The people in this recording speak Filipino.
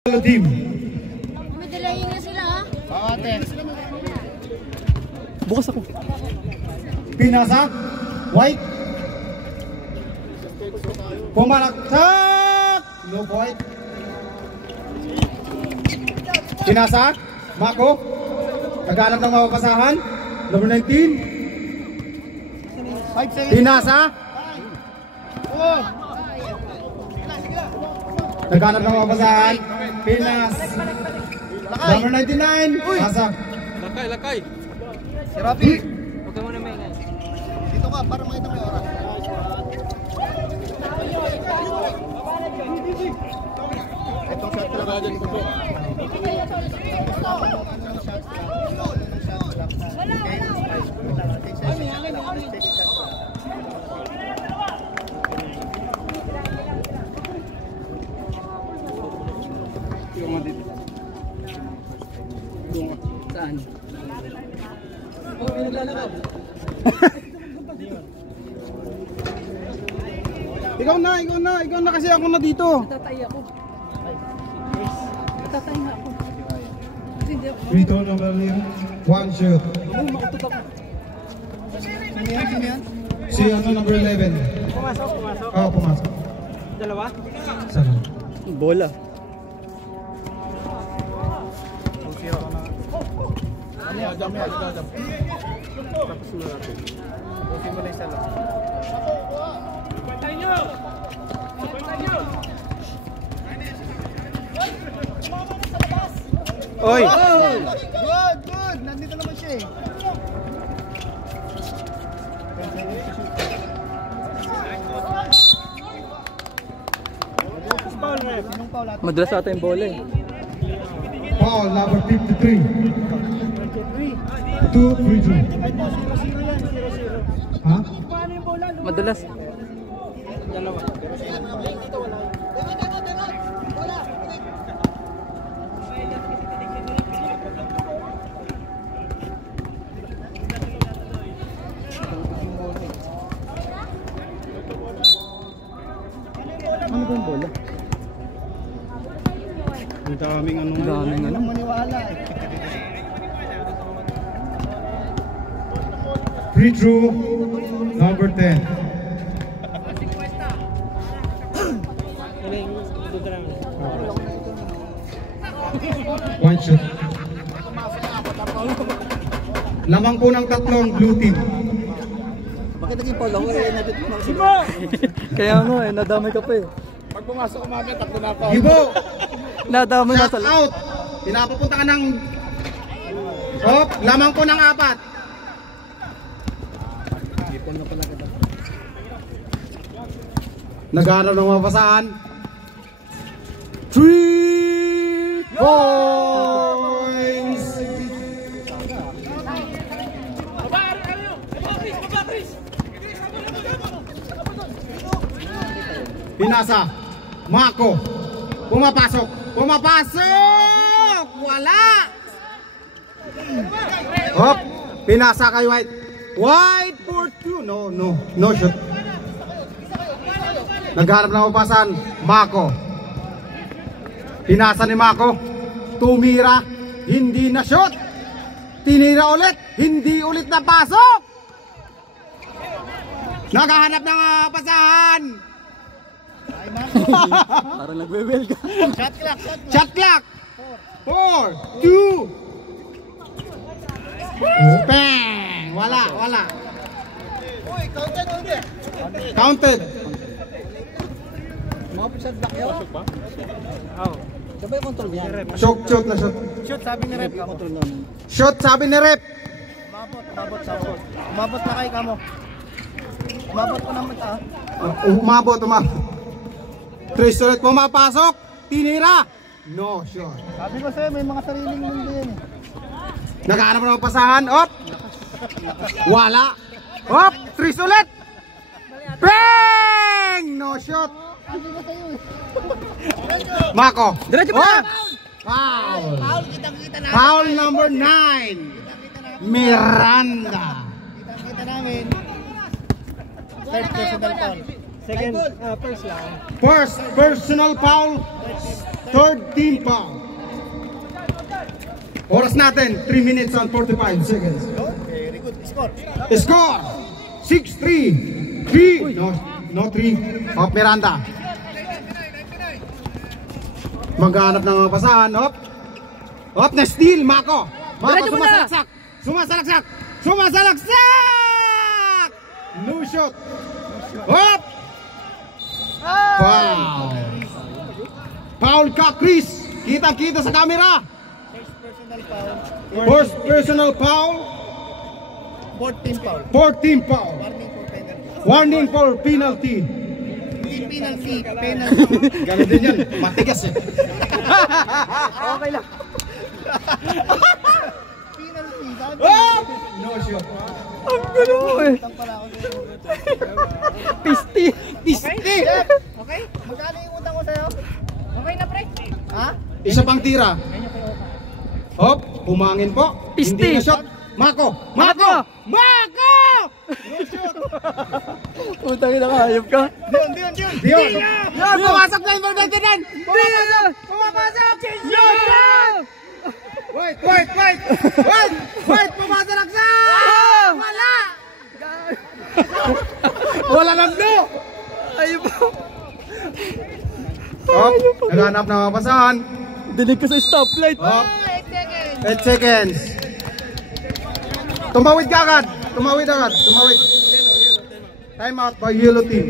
Team. May dalayin na sila ha? Oo, ate. Bukas ako. Pinasa. White. Pumalaksak. No point. Pinasa. Mako. Naghanap ng mapapasahan. Number 19. Pinasa. Naghanap ng mapapasahan. Pinas. Number 99. Pasak. Lakay. Si Rafi. Huwag ka muna maingay. Dito ka para makita mo yung oras. Itong shot talaga dyan ko po. Saan? Oh, pinaglalakad. Ikaw na kasi ako na dito. Natatay ako. Natatay nga ako. Kasi hindi ako. Free throw number 1 shoot. Makutot ako. Sino yan? Si ano number 11. Pumasok. Oo, pumasok. Dalawa? Sana. Bola. Jam. Tapos mo natin. Pusin mo na isa lang. Pantay nyo! Oy! Good! Nandito naman siya eh. Madalas sa atin yung bola eh. Foul number 53. 2 free throw. Ha? Madalas. Dalawa. Ano ba yung bola? Ang daming ano. Ang daming ano. Maniwala eh. Free throw number 10. One shot. Lamang po ng tatlong blue team. Bakit naging foul ako eh? Kaya nga eh, nadamay ka pa eh. Pag pumasok umaga, tatlo na ako. Gibo! Nadamay na Shot sa out! Pinapapunta ka ng... Oh, lamang po ng 4. Naghanap ng mapasahan. 3 points! Pinasa. Mako. Pumapasok. Wala! Hop. Pinasa kay White. White for 2. No shot. Nagharap ng mapasan. Mako. Pinasa ni Mako. Tumira. Hindi na shot. Tinira ulit. Hindi ulit na pasok. Naghahanap ng mapasan. Parang nagbe-bell ka. Shot clock. 4, 2. Bang! Wala. Uy, Counted. mga shot back yun? Oo. Sabay yung control niya. Shoot na shot. Shoot, sabi ni Rep. Control namin. Shot sabi ni Rep. Umabot sa ako. Umabot na kayo kamo. Umabot ko naman ta. Umabot. 3 ulit pumapasok. Tinira. No shot. Sabi ko sa'yo, may mga sariling mundo yan eh. Naghahanap ng pasahan. Op. Wala. Op. 3 ulit. Bang! No shot. Sabi ko sa'yo eh. Mako. Diretso pa! Foul. Foul, kitang-kita namin. Foul number 9. Miranda. Kitang-kita namin. Third personal foul. Second, first lang. First, personal foul. Third, team foul. Oras natin, 3 minutes and 45 seconds. Very good. Score. Score, 6-3. 3, no 3. Hop, Miranda. Maghanap ng mga pasahan. Hop. Hop, na steal, Mako. Mako, Diretso mo na. sumasalaksak. Sumasalaksak. Sumasalaksak! No shot. Hop! Foul. Foul ka, Chris. Kita-kita sa camera. Personal foul. First personal foul. 14 foul. Fourth team foul. Warning for penalty. Warning for penalty. Hindi penalty. Ganun din yan. Matigas eh. Okay lang. Penalty. Sabi. Oh! No shot. Ang gulo mo eh. Tang pala ako sa'yo. Pisti. Pisti! Okay? Magkano yung utang ko sa'yo? Okay na, pre. Ha? Isa pang tira. Hop, humangin po. Pisti. Hindi na shot. Mako! Mako! Mako! No shot. Putang ina ka, hayop ka. Diyon. Diyon! Diyon! Pumasok na yung Barbete din! Pumapasok! Wait! Pumasok sa! Wala! Wala lang do! Ayun po. Hop, naghanap na mga pasahan. Dinig ka sa stoplight. Hop, 8 seconds. 8 seconds. Tumawid ka agad. Tumawid. Time out by yellow team.